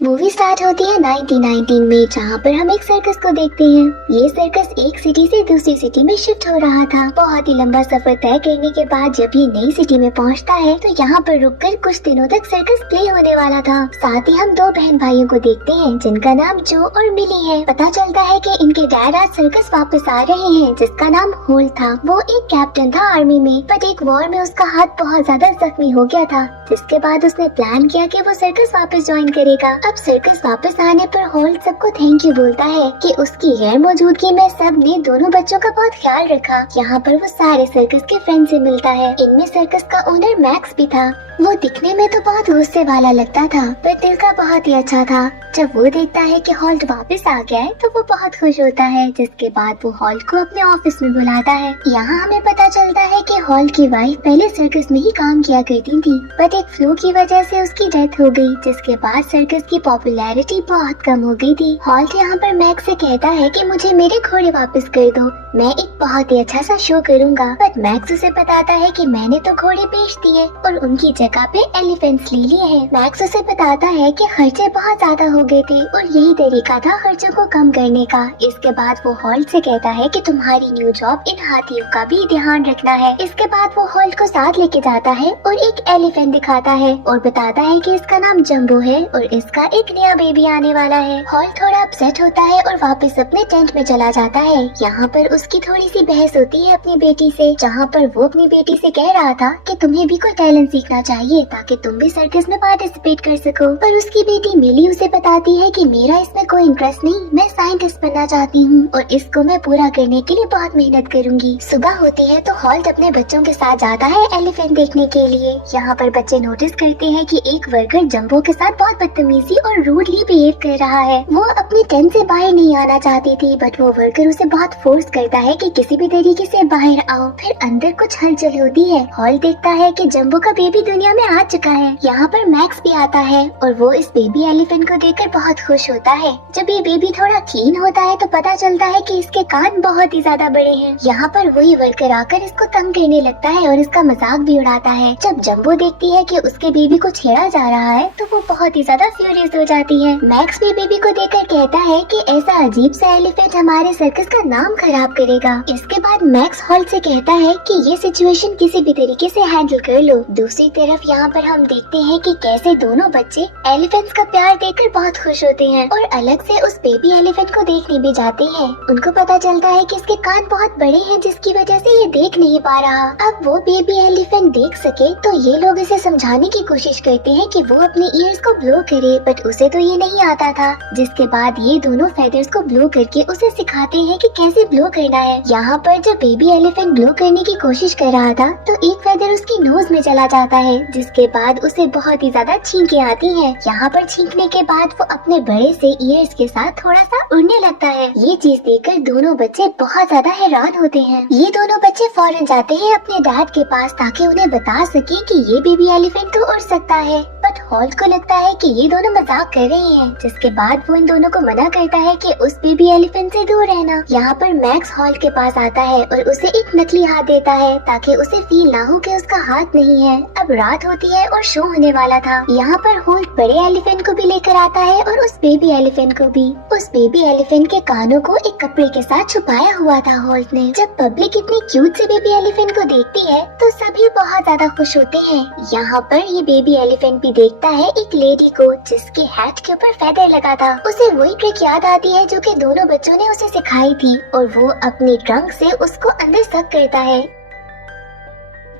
Movie start होती है 1919 में, जहाँ पर हम एक सर्कस को देखते हैं। ये सर्कस एक सिटी से दूसरी सिटी में शिफ्ट हो रहा था। बहुत ही लंबा सफर तय करने के बाद जब ये नई सिटी में पहुँचता है तो यहाँ पर रुककर कुछ दिनों तक सर्कस प्ले होने वाला था। साथ ही हम दो बहन भाइयों को देखते हैं जिनका नाम जो और मिली है। पता चलता है कि इनके डैड आज सर्कस वापस आ रहे हैं, जिसका नाम होल्ट था। वो एक कैप्टन था आर्मी में, बट एक वॉर में उसका हाथ बहुत ज्यादा जख्मी हो गया था, जिसके बाद उसने प्लान किया कि वो सर्कस वापस ज्वाइन करेगा। अब सर्कस वापस आने पर होल्ट सबको थैंक यू बोलता है कि उसकी गैर मौजूदगी में सबने दोनों बच्चों का बहुत ख्याल रखा। यहाँ पर वो सारे सर्कस के फ्रेंड से मिलता है। इनमें सर्कस का ओनर मैक्स भी था। वो दिखने में तो बहुत गुस्से वाला लगता था, पर दिल का बहुत ही अच्छा था। जब वो देखता है कि होल्ट वापस आ गया है तो वो बहुत खुश होता है, जिसके बाद वो होल्ट को अपने ऑफिस में बुलाता है। यहाँ हमें पता चलता है कि होल्ट की वाइफ पहले सर्कस में ही काम किया करती थी, बट एक फ्लू की वजह से उसकी डेथ हो गई, जिसके बाद सर्कस की पॉपुलैरिटी बहुत कम हो गई थी। होल्ट यहाँ पर मैक्स से कहता है कि मुझे मेरे घोड़े वापस कर दो, मैं एक बहुत ही अच्छा सा शो करूँगा। बट मैक्स उसे बताता है कि मैंने तो घोड़े बेच दिए और उनकी जगह पे एलिफेंट्स ले लिए हैं। मैक्स उसे बताता है कि खर्चे बहुत ज्यादा हो गए थे और यही तरीका था खर्चों को कम करने का। इसके बाद वो होल्ट से कहता है कि तुम्हारी न्यू जॉब इन हाथियों का भी ध्यान रखना है। इसके बाद वो होल्ट को साथ लेके जाता है और एक एलिफेंट दिखाता है और बताता है कि इसका नाम जंबो है और इसका एक नया बेबी आने वाला है। होल्ट थोड़ा अपसेट होता है और वापस अपने टेंट में चला जाता है। यहाँ पर उसकी थोड़ी सी बहस होती है अपनी बेटी से, जहाँ पर वो अपनी बेटी से कह रहा था कि तुम्हें भी कोई टैलेंट सीखना चाहिए ताकि तुम भी सर्कस में पार्टिसिपेट कर सको। पर उसकी बेटी मिली उसे बताती है कि मेरा इसमें कोई इंटरेस्ट नहीं, मैं साइंटिस्ट बनना चाहती हूँ और इसको मैं पूरा करने के लिए बहुत मेहनत करूँगी। सुबह होती है तो होल्ट अपने बच्चों के साथ जाता है एलिफेंट देखने के लिए। यहाँ पर बच्चे नोटिस करते हैं कि एक वर्कर जंबो के साथ बहुत बदतमीजी और रूडली बिहेव कर रहा है। वो अपनी टेंट से बाहर नहीं आना चाहती थी, बट वो वर्कर उसे बहुत फोर्स करता है कि किसी भी तरीके से बाहर आओ। फिर अंदर कुछ हलचल होती है। होल्ट देखता है कि जंबो का बेबी दुनिया में आ चुका है। यहाँ पर मैक्स भी आता है और वो इस बेबी एलिफेंट को देखकर बहुत खुश होता है। जब ये बेबी थोड़ा क्लीन होता है तो पता चलता है कि इसके कान बहुत ही ज्यादा बड़े हैं। यहाँ पर वही वर्कर आकर इसको तंग करने लगता है और इसका मजाक भी उड़ाता है। जब जंबो देखती है कि उसके बेबी को छेड़ा जा रहा है तो वो बहुत ही ज्यादा फ्यूरियस हो जाती है। मैक्स भी बेबी को देखकर कहता है कि ऐसा अजीब सा एलिफेंट हमारे सर्कस का नाम खराब करेगा। इसके बाद मैक्स होल्ट से कहता है कि ये सिचुएशन किसी भी तरीके से हैंडल कर लो। दूसरी तरफ यहाँ पर हम देखते हैं कि कैसे दोनों बच्चे एलिफेंट्स का प्यार देखकर बहुत खुश होते हैं और अलग से उस बेबी एलिफेंट को देखने भी जाते हैं। उनको पता चलता है कि इसके कान बहुत बड़े हैं, जिसकी वजह से ये देख नहीं पा रहा। अब वो बेबी एलिफेंट देख सके तो ये लोग इसे समझाने की कोशिश करते हैं कि वो अपने ईयर्स को ब्लो करे, बट उसे तो ये नहीं आता था। जिसके बाद ये दोनों फेदर्स को ब्लो करके उसे सिखाते हैं कि कैसे ब्लो करना है। यहाँ पर जब बेबी एलिफेंट ब्लो करने की कोशिश कर रहा था तो एक फेदर उसकी नोज में चला जाता है, जिसके बाद उसे बहुत ही ज्यादा छींकें आती हैं। यहाँ पर छींकने के बाद वो अपने बड़े से ईयर्स के साथ थोड़ा सा उड़ने लगता है। ये चीज देखकर दोनों बच्चे बहुत ज्यादा हैरान होते हैं। ये दोनों बच्चे फौरन जाते हैं अपने डैड के पास ताकि उन्हें बता सके कि ये बेबी एलिफेंट तो उड़ सकता है, बट होल्ट को लगता है कि ये दोनों मजाक कर रहे हैं। जिसके बाद वो इन दोनों को मना करता है कि उस बेबी एलिफेंट से दूर रहना। यहाँ पर मैक्स होल्ट के पास आता है और उसे एक नकली हाथ देता है ताकि उसे फील ना हो कि उसका हाथ नहीं है। अब रात होती है और शो होने वाला था। यहाँ पर होल्ट बड़े एलिफेंट को भी लेकर आता है और उस बेबी एलिफेंट को भी। उस बेबी एलिफेंट के कानों को एक कपड़े के साथ छुपाया हुआ था होल्ट ने। जब पब्लिक इतनी क्यूट से बेबी एलिफेंट को देखती है तो सभी बहुत ज्यादा खुश होते हैं। यहाँ पर ये बेबी एलिफेंट भी देखता है एक लेडी को जिसके हैट के ऊपर फेदर लगा था। उसे वही ट्रिक याद आती है जो कि दोनों बच्चों ने उसे सिखाई थी और वो अपनी ट्रंक से उसको अंदर सक करता है।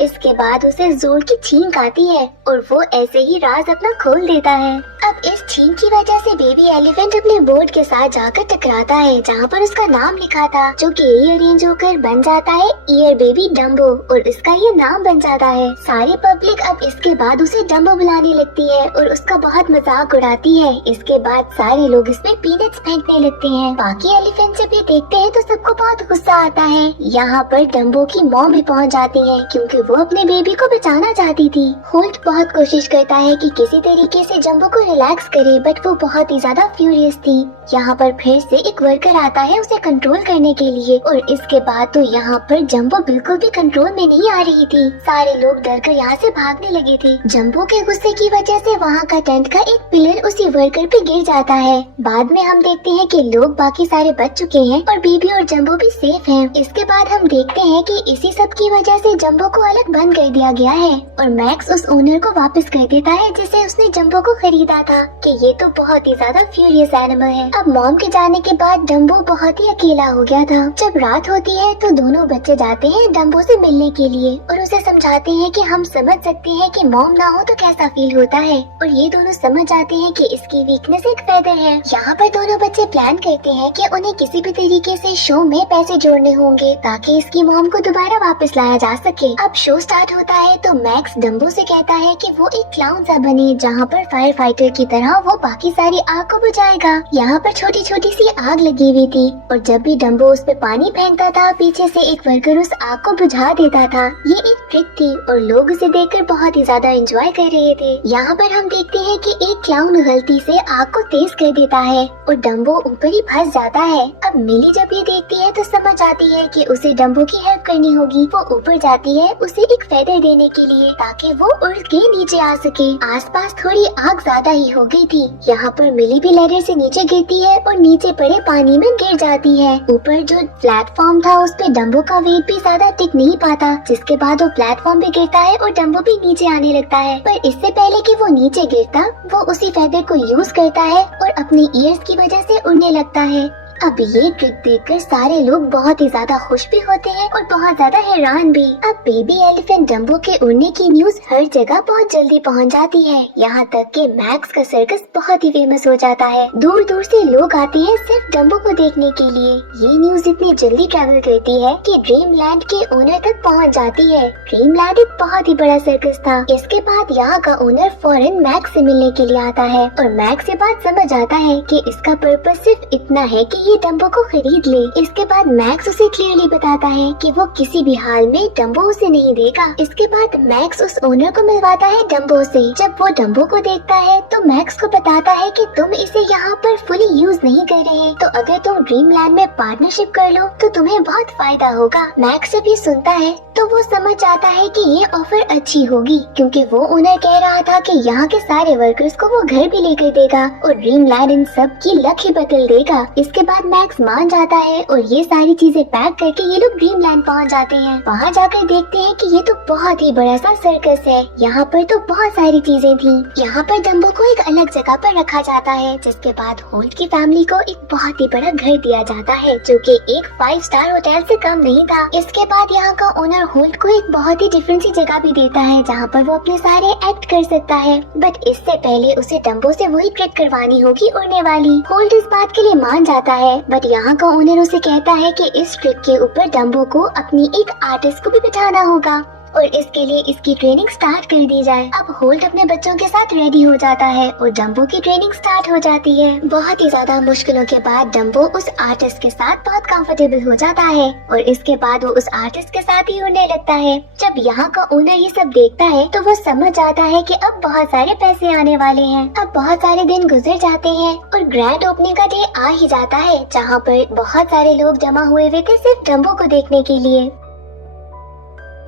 इसके बाद उसे जोर की छींक आती है और वो ऐसे ही राज अपना खोल देता है। अब इस छींक की वजह से बेबी एलिफेंट अपने बोर्ड के साथ जाकर टकराता है, जहाँ पर उसका नाम लिखा था, जो कि रीअरेंज होकर बन जाता है ईयर बेबी डम्बो और इसका ये नाम बन जाता है। सारी पब्लिक अब इसके बाद उसे डम्बो बुलाने लगती है और उसका बहुत मजाक उड़ाती है। इसके बाद सारे लोग इसमें पीनट्स फेंकने लगते हैं। बाकी एलिफेंट जब ये देखते हैं तो सबको बहुत गुस्सा आता है। यहाँ पर डम्बो की मॉम भी पहुँच जाती है क्योंकि वो अपने बेबी को बचाना चाहती थी। होल्ट बहुत कोशिश करता है कि किसी तरीके से जंबो को रिलैक्स करे, बट वो बहुत ही ज्यादा फ्यूरियस थी। यहाँ पर फिर से एक वर्कर आता है उसे कंट्रोल करने के लिए, और इसके बाद तो यहाँ पर जंबो बिल्कुल भी कंट्रोल में नहीं आ रही थी। सारे लोग डरकर यहाँ से भागने लगे थे। जंबो के गुस्से की वजह से वहाँ का टेंट का एक पिलर उसी वर्कर पे गिर जाता है। बाद में हम देखते हैं कि लोग बाकी सारे बच चुके हैं और बेबी और जंबो भी सेफ हैं। इसके बाद हम देखते हैं कि इसी सब की वजह से जंबो को अलग बंद कर दिया गया है और मैक्स उस ओनर को वापस कर देता है जिसे उसने जंबो को खरीदा था कि ये तो बहुत ही ज्यादा फ्यूरियस एनिमल है। अब मॉम के जाने के बाद डम्बो बहुत ही अकेला हो गया था। जब रात होती है तो दोनों बच्चे जाते हैं डम्बो से मिलने के लिए और उसे समझाते हैं कि हम समझ सकते हैं कि मॉम ना हो तो कैसा फील होता है, और ये दोनों समझ जाते हैं कि इसकी वीकनेस एक फेदर है। यहाँ पर दोनों बच्चे प्लान करते हैं कि उन्हें किसी भी तरीके से शो में पैसे जोड़ने होंगे ताकि इसकी मॉम को दोबारा वापस लाया जा सके। अब शो स्टार्ट होता है तो मैक्स डम्बो से कहता है कि वो एक क्लाउन सा बने जहाँ पर फायर फाइटर की तरह वो बाकी सारी आग को बुझाएगा। यहाँ पर छोटी छोटी सी आग लगी हुई थी और जब भी डम्बो उस पे पानी फेंकता था पीछे से एक वर्कर उस आग को बुझा देता था। ये एक ट्रिक थी और लोग उसे देखकर बहुत ही ज्यादा एंजॉय कर रहे थे। यहाँ पर हम देखते हैं कि एक क्लाउन गलती से आग को तेज कर देता है और डम्बो ऊपर ही फंस जाता है। अब मिली जब ये देखती है तो समझ आती है कि उसे डम्बो की हेल्प करनी होगी। वो ऊपर जाती है उसे एक फेदर देने के लिए ताकि वो उड़ के नीचे आ सके। आसपास थोड़ी आग ज्यादा ही हो गई थी। यहाँ पर मिली भी लैडर से नीचे गिरती है और नीचे पड़े पानी में गिर जाती है। ऊपर जो प्लेटफॉर्म था उस पे डम्बो का वेट भी ज्यादा टिक नहीं पाता, जिसके बाद वो प्लेटफॉर्म पे गिरता है और डम्बो भी नीचे आने लगता है। पर इससे पहले कि वो नीचे गिरता वो उसी फेदर को यूज करता है और अपनी ईयर्स की वजह से उड़ने लगता है। अब ये ट्रिक देखकर सारे लोग बहुत ही ज्यादा खुश भी होते हैं और बहुत ज्यादा हैरान भी। अब बेबी एलिफेंट डम्बो के उड़ने की न्यूज हर जगह बहुत जल्दी पहुंच जाती है। यहाँ तक कि मैक्स का सर्कस बहुत ही फेमस हो जाता है। दूर दूर से लोग आते हैं सिर्फ डम्बो को देखने के लिए। ये न्यूज इतनी जल्दी ट्रैवल करती है कि ड्रीम लैंड के ओनर तक पहुँच जाती है। ड्रीम लैंड एक बहुत ही बड़ा सर्कस था। इसके बाद यहाँ का ओनर फौरन मैक्स से मिलने के लिए आता है और मैक्स ये बात समझ आता है कि इसका पर्पस सिर्फ इतना है कि डम्बो को खरीद ले। इसके बाद मैक्स उसे क्लियरली बताता है कि वो किसी भी हाल में डम्बो उसे नहीं देगा। इसके बाद मैक्स उस ओनर को मिलवाता है डम्बो से। जब वो डम्बो को देखता है तो मैक्स को बताता है कि तुम इसे यहाँ पर फुली यूज नहीं कर रहे, तो अगर तुम ड्रीम लैंड में पार्टनरशिप कर लो तो तुम्हें बहुत फायदा होगा। मैक्स जब ये सुनता है तो वो समझ आता है कि ये ऑफर अच्छी होगी क्योंकि वो ओनर कह रहा था कि यहाँ के सारे वर्कर्स को वो घर भी लेकर देगा और ड्रीम लैंड इन सब की लक ही बदल देगा। इसके बाद मैक्स मान जाता है और ये सारी चीजें पैक करके ये लोग ड्रीम लैंड पहुँच जाते हैं। वहाँ जाकर देखते हैं कि ये तो बहुत ही बड़ा सा सर्कस है। यहाँ पर तो बहुत सारी चीजें थी। यहाँ पर डम्बो को एक अलग जगह पर रखा जाता है, जिसके बाद होल्ट की फैमिली को एक बहुत ही बड़ा घर दिया जाता है जो कि एक 5 स्टार होटल से कम नहीं था। इसके बाद यहाँ का ओनर होल्ट को एक बहुत ही डिफरेंट सी जगह भी देता है जहाँ पर वो अपने सारे एक्ट कर सकता है, बट इससे पहले उसे डम्बो से वही ट्रिक करवानी होगी उड़ने वाली। होल्ट इस बात के लिए मान जाता है, बट यहाँ का ओनर उसे कहता है कि इस ट्रिक के ऊपर डम्बो को अपनी एक आर्टिस्ट को भी बिठाना होगा और इसके लिए इसकी ट्रेनिंग स्टार्ट कर दी जाए। अब होल्ट अपने बच्चों के साथ रेडी हो जाता है और डम्बो की ट्रेनिंग स्टार्ट हो जाती है। बहुत ही ज्यादा मुश्किलों के बाद डम्बो उस आर्टिस्ट के साथ बहुत कंफर्टेबल हो जाता है और इसके बाद वो उस आर्टिस्ट के साथ ही उड़ने लगता है। जब यहाँ का ओनर ये सब देखता है तो वो समझ जाता है कि अब बहुत सारे पैसे आने वाले हैं। अब बहुत सारे दिन गुजर जाते हैं और ग्रैंड ओपनिंग का डे आ ही जाता है जहाँ पर बहुत सारे लोग जमा हुए हुए थे सिर्फ डम्बो को देखने के लिए।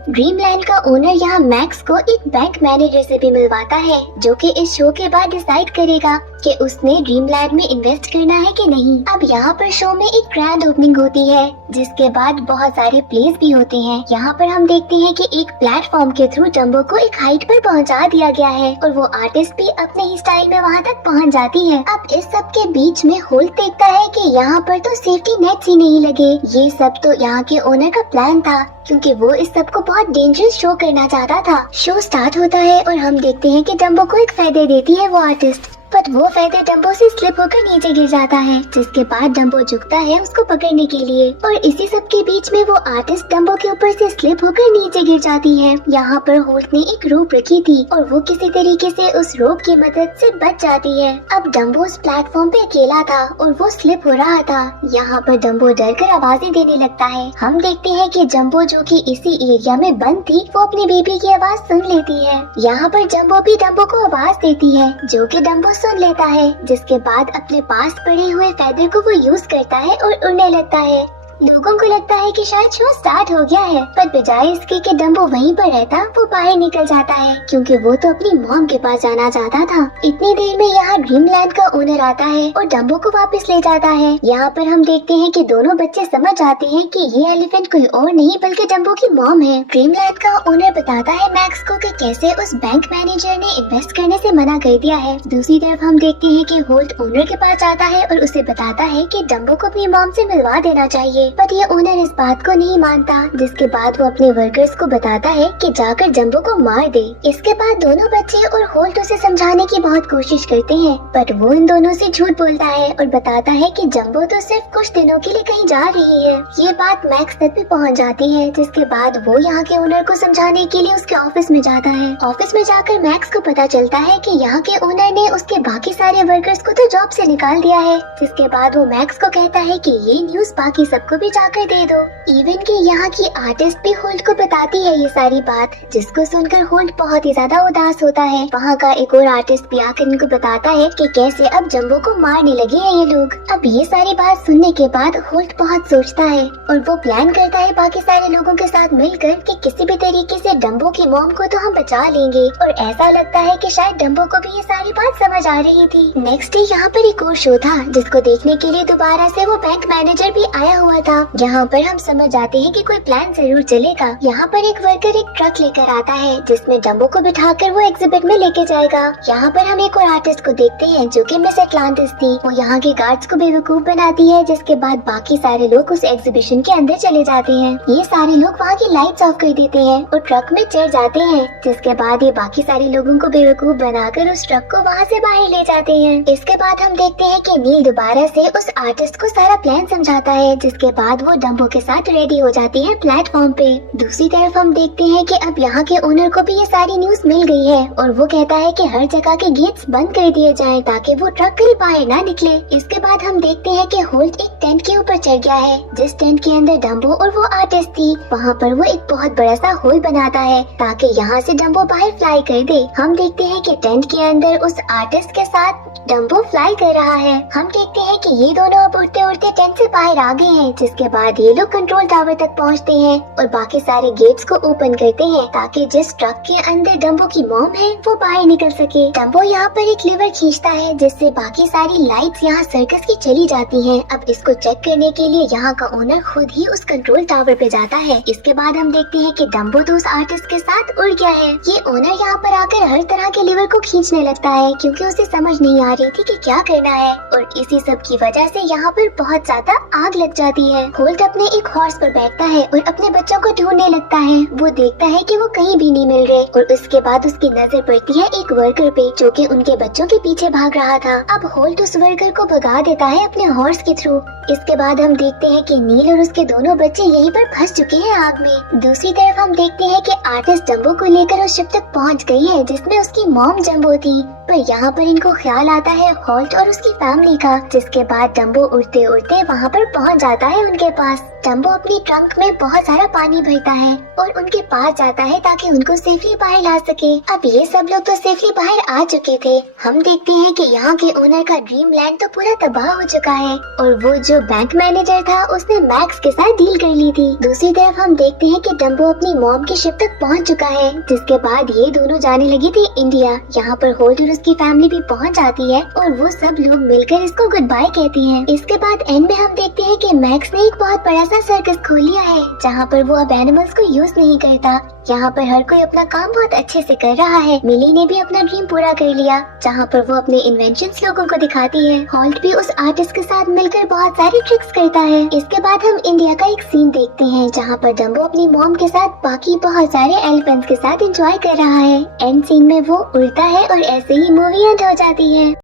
ड्रीमलैंड का ओनर यहाँ मैक्स को एक बैंक मैनेजर से भी मिलवाता है जो कि इस शो के बाद डिसाइड करेगा कि उसने ड्रीमलैंड में इन्वेस्ट करना है कि नहीं। अब यहाँ पर शो में एक ग्रैंड ओपनिंग होती है जिसके बाद बहुत सारे प्लेस भी होते हैं। यहाँ पर हम देखते हैं कि एक प्लेटफॉर्म के थ्रू डम्बो को एक हाइट पर पहुँचा दिया गया है और वो आर्टिस्ट भी अपने ही स्टाइल में वहाँ तक पहुँच जाती है। अब इस सब के बीच में होल्ट देखता है कि यहाँ पर तो सेफ्टी नेट्स ही नहीं लगे। ये सब तो यहाँ के ओनर का प्लान था क्योंकि वो इस सब को बहुत डेंजरस शो करना चाहता था। शो स्टार्ट होता है और हम देखते हैं कि डम्बो को एक फेदर देती है वो आर्टिस्ट। पर वो फेदर डम्बो से स्लिप होकर नीचे गिर जाता है, जिसके बाद डम्बो झुकता है उसको पकड़ने के लिए और इसी सब के बीच में वो आर्टिस्ट डम्बो के ऊपर से स्लिप होकर नीचे गिर जाती है। यहाँ पर होल्ट ने एक रोप रखी थी और वो किसी तरीके से उस रोप की मदद से बच जाती है। अब डम्बो उस प्लेटफॉर्म पे अकेला था और वो स्लिप हो रहा था। यहाँ पर डम्बो डर कर आवाजें देने लगता है। हम देखते हैं कि जम्बो जो कि इसी एरिया में बंद थी, वो अपनी बेबी की आवाज सुन लेती है। यहाँ पर जम्बो भी डम्बो को आवाज देती है, जो कि डम्बो सुन लेता है, जिसके बाद अपने पास पड़े हुए फेदर को वो यूज करता है और उड़ने लगता है। लोगों को लगता है कि शायद शो स्टार्ट हो गया है, पर बजाय इसके कि डम्बो वहीं पर रहता, वो बाहर निकल जाता है क्योंकि वो तो अपनी मॉम के पास जाना चाहता था। इतनी देर में यहाँ ड्रीमलैंड का ओनर आता है और डम्बो को वापस ले जाता है। यहाँ पर हम देखते हैं कि दोनों बच्चे समझ जाते हैं कि ये एलिफेंट कोई और नहीं बल्कि डम्बो की मॉम है। ड्रीमलैंड का ओनर बताता है मैक्स को कि कैसे उस बैंक मैनेजर ने इन्वेस्ट करने से मना कर दिया है। दूसरी तरफ हम देखते हैं कि होल्ट ओनर के पास जाता है और उसे बताता है कि डम्बो को अपनी मॉम से मिलवा देना चाहिए, पर ये ओनर इस बात को नहीं मानता, जिसके बाद वो अपने वर्कर्स को बताता है कि जाकर डम्बो को मार दे। इसके बाद दोनों बच्चे और होल्ट उसे समझाने की बहुत कोशिश करते हैं, पर वो इन दोनों से झूठ बोलता है और बताता है कि डम्बो तो सिर्फ कुछ दिनों के लिए कहीं जा रही है। ये बात मैक्स तक भी पहुंच जाती है, जिसके बाद वो यहाँ के ओनर को समझाने के लिए उसके ऑफिस में जाता है। ऑफिस में जाकर मैक्स को पता चलता है कि यहाँ के ओनर ने उसके बाकी सारे वर्कर्स को तो जॉब से निकाल दिया है। जिसके बाद वो मैक्स को कहता है कि ये न्यूज़ बाकी सबको भी जाकर दे दो। इवन कि यहाँ की आर्टिस्ट भी होल्ट को बताती है ये सारी बात, जिसको सुनकर होल्ट बहुत ही ज्यादा उदास होता है। वहाँ का एक और आर्टिस्ट भी आकर इनको बताता है कि कैसे अब जम्बो को मारने लगे हैं ये लोग। अब ये सारी बात सुनने के बाद होल्ट बहुत सोचता है और वो प्लान करता है बाकी सारे लोगों के साथ मिलकर कि किसी भी तरीके से डम्बो की मॉम को तो हम बचा लेंगे। और ऐसा लगता है कि शायद डम्बो को भी ये सारी बात समझ आ रही थी। नेक्स्ट डे यहाँ पर एक और शो था, जिसको देखने के लिए दोबारा से वो बैंक मैनेजर भी आया हुआ था। यहाँ पर हम समझ जाते हैं कि कोई प्लान जरूर चलेगा। यहाँ पर एक वर्कर एक ट्रक लेकर आता है, जिसमें डम्बो को बिठाकर वो एग्जिबिट में लेके जाएगा। यहाँ पर हम एक और आर्टिस्ट को देखते हैं, जो कि मिस अटलांटिस थी। वो यहाँ के गार्ड्स को बेवकूफ बनाती है, जिसके बाद बाकी सारे लोग उस एग्जीबिशन के अंदर चले जाते हैं। ये सारे लोग वहाँ की लाइट्स ऑफ कर देते हैं और ट्रक में चढ़ जाते हैं, जिसके बाद ये बाकी सारे लोगों को बेवकूफ बनाकर उस ट्रक को वहाँ से बाहर ले जाते हैं। इसके बाद हम देखते हैं कि नील दोबारा से उस आर्टिस्ट को सारा प्लान समझाता है, जिसके बाद वो डम्बो के साथ रेडी हो जाती है प्लेटफॉर्म पे। दूसरी तरफ हम देखते हैं कि अब यहाँ के ओनर को भी ये सारी न्यूज मिल गई है और वो कहता है कि हर जगह के गेट्स बंद कर दिए जाएं ताकि वो ट्रक कहीं बाहर ना निकले। इसके बाद हम देखते हैं कि होल्ट एक टेंट के ऊपर चढ़ गया है, जिस टेंट के अंदर डम्बो और वो आर्टिस्ट थी। वहाँ पर वो एक बहुत बड़ा सा होल बनाता है ताकि यहाँ से डम्बो बाहर फ्लाई कर दे। हम देखते हैं कि टेंट के अंदर उस आर्टिस्ट के साथ डम्बो फ्लाई कर रहा है। हम देखते हैं कि ये दोनों अब उड़ते उड़ते टेंट से बाहर आ गए हैं, जिसके बाद ये लोग कंट्रोल टावर तक पहुंचते हैं और बाकी सारे गेट्स को ओपन करते हैं ताकि जिस ट्रक के अंदर डम्बो की मॉम है वो बाहर निकल सके। डम्बो यहाँ पर एक लीवर खींचता है, जिससे बाकी सारी लाइट्स यहाँ सर्कस की चली जाती हैं। अब इसको चेक करने के लिए यहाँ का ओनर खुद ही उस कंट्रोल टावर पे जाता है। इसके बाद हम देखते हैं कि डम्बो तो उस आर्टिस्ट के साथ उड़ गया है। ये ओनर यहाँ पर आकर हर तरह के लीवर को खींचने लगता है, क्योंकि उसे समझ नहीं आ रही थी कि क्या करना है और इसी सब की वजह से यहाँ पर बहुत ज्यादा आग लग जाती है। होल्ट अपने एक हॉर्स पर बैठता है और अपने बच्चों को ढूंढने लगता है। वो देखता है कि वो कहीं भी नहीं मिल रहे और उसके बाद उसकी नजर पड़ती है एक वर्कर पे, जो कि उनके बच्चों के पीछे भाग रहा था। अब होल्ट उस वर्कर को भगा देता है अपने हॉर्स के थ्रू। इसके बाद हम देखते हैं कि नील और उसके दोनों बच्चे यहीं पर फंस चुके हैं आग में। दूसरी तरफ हम देखते हैं कि आर्टिस्ट जम्बो को लेकर उस शिप तक पहुंच गई है, जिसमें उसकी मॉम जम्बो थी। पर यहाँ पर इनको ख्याल आता है होल्ट और उसकी फैमिली का, जिसके बाद डम्बो उड़ते उड़ते वहाँ पर पहुँच जाता है उनके पास। डम्बो अपनी ट्रंक में बहुत सारा पानी भरता है और उनके पास जाता है ताकि उनको सेफली बाहर ला सके। अब ये सब लोग तो सेफली बाहर आ चुके थे। हम देखते हैं कि यहाँ के ओनर का ड्रीम लैंड तो पूरा तबाह हो चुका है और वो जो बैंक मैनेजर था उसने मैक्स के साथ डील कर ली थी। दूसरी तरफ हम देखते हैं कि डम्बो अपनी मॉम की शिप तक पहुँच चुका है, जिसके बाद ये दोनों जाने लगी थी इंडिया। यहाँ पर होल्ट और उसकी फैमिली भी पहुँच जाती है और वो सब लोग मिलकर इसको गुड बाय कहती है। इसके बाद एंड में हम देखते हैं कि मैक्स ने एक बहुत बड़ा सर्कस खोल लिया है, जहाँ पर वो अब एनिमल्स को यूज नहीं करता। यहाँ पर हर कोई अपना काम बहुत अच्छे से कर रहा है। मिली ने भी अपना ड्रीम पूरा कर लिया, जहाँ पर वो अपने इन्वेंशंस लोगों को दिखाती है। होल्ट भी उस आर्टिस्ट के साथ मिलकर बहुत सारी ट्रिक्स करता है। इसके बाद हम इंडिया का एक सीन देखते हैं, जहाँ पर डम्बो अपनी मॉम के साथ बाकी बहुत सारे एलिफेंट्स के साथ एंजॉय कर रहा है। एंड सीन में वो उड़ता है और ऐसे ही मूवी एंड हो जाती है।